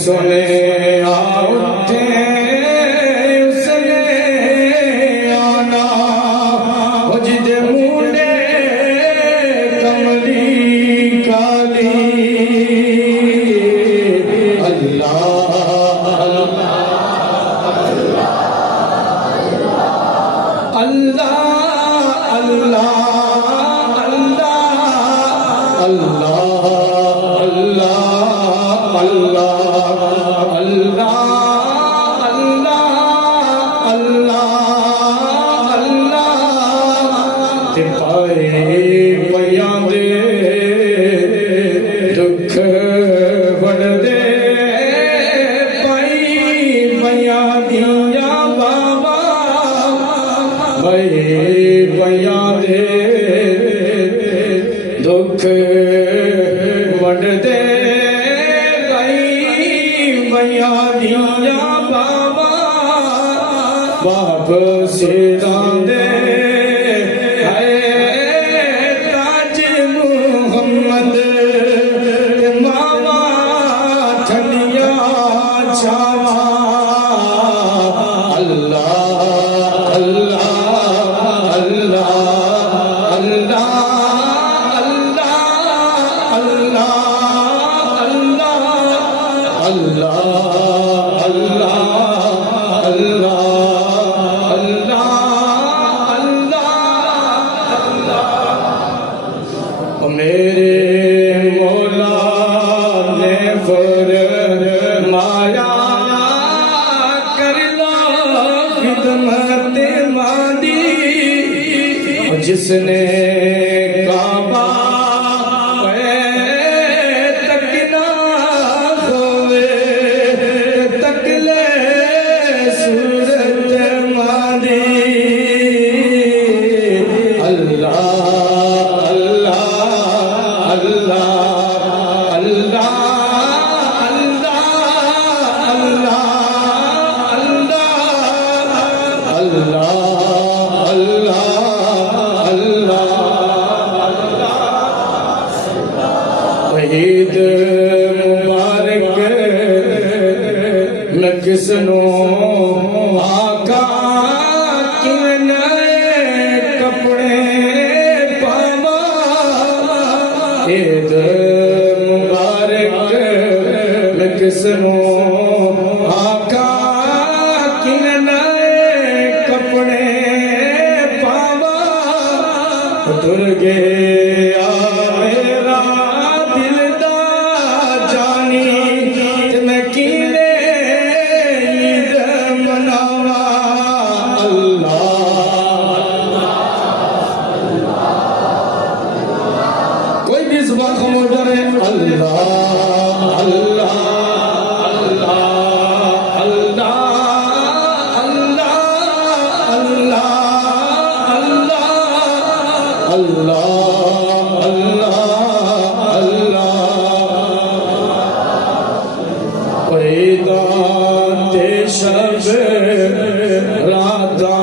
سنے اٹھے اس نے آنا وہ جدے موڈے کملی کالی اللہ اللہ اللہ اللہ اللہ اللہ اللہ اللہ تے پائے پیاں دے دکھ بڑھ دے پائی پیاں دیاں بابا پائے پیاں دے دکھ بڑھ دے بابا باپ سے دے تاج محمد ماما ٹھنڈیا چھاوا اللہ اللہ اللہ اللہ اللہ اللہ اللہ میرے مولا نے فرمایا کر لو خدمت مادی جس نے کعبہ تکنا ہوئے تک لے صورت مادی اللہ عید مبارک نہ کسنو آقا کے نئے کپڑے پاوا عید مبارک نہ کسنو آقا کے نئے کپڑے پاوا ٹر گیا میرا دل دا جانی میں کینے عید مناوا اللہ کوئی بھی زبان خاموش نہ رہے اللہ اللہ اللہ اللہ اللہ اللہ اللہ شب راتاں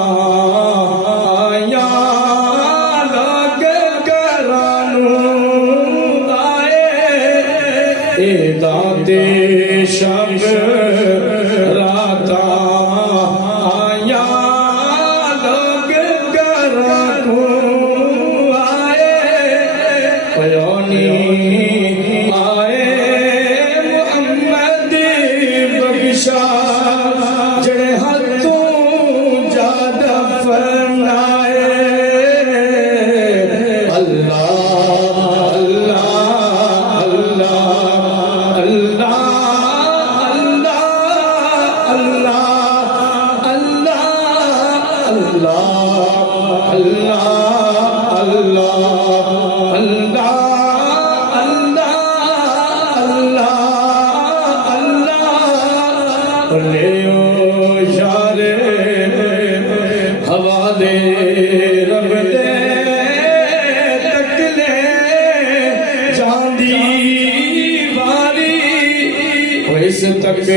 یا لگ کرانو آئے داتے شب راتاں یا لگ کرانو آئے پیونی آئے محمد بخشا جڑے ہاتھوں جادہ فرمائے اللہ اللہ اللہ اللہ اللہ اللہ اللہ اللہ لیو یارے حوالے رب دے تک لے جاندی باری اس تک